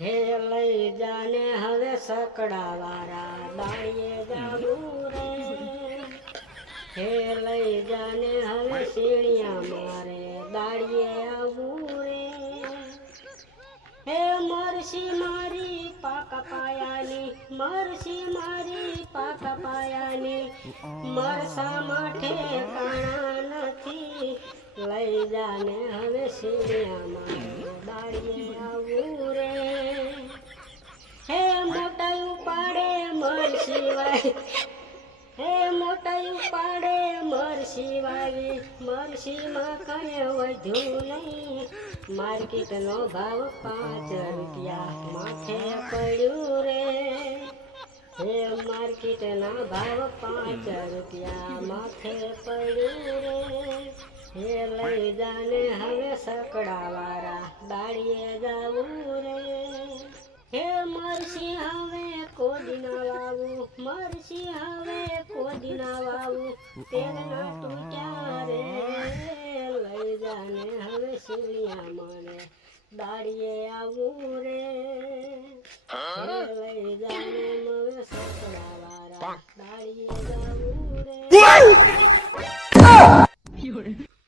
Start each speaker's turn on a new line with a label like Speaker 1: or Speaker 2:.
Speaker 1: હે લઈ જાને હવે સકડા વાળા બાળીએ જાવું રે. હે લઈ જાને હવે સીણિયા મારે દાળીએ આવું રે. હે મરસી મારી પાક પાયાની, મરસી મારી પાક પાયાની, મરસા માઠે કાણા નથી. લઈ જાને હવે સીણિયા મારે આવવું મરસી વાય હે મોટા ઉપાડે મરસી વાવી કણે વધ્યું નહીં. માર્કેટનો ભાવ પાંચ રૂપિયા માથે પડ્યું રે. હે માર્કેટના ભાવ પાંચ રૂપિયા માથે પડ્યું રે. હે લઈ જાને હવે સકડા વાળા દાડીએ જાવું રે. હે મરસી હવે કોદીના વાવું મરસી હવે કોદીના વાવું લઈ જાને? હવે સીલિયા મને દાડીએ આવું રે. લઈ જાને હવે સકડા વાળા દાડીએ જાવું રે.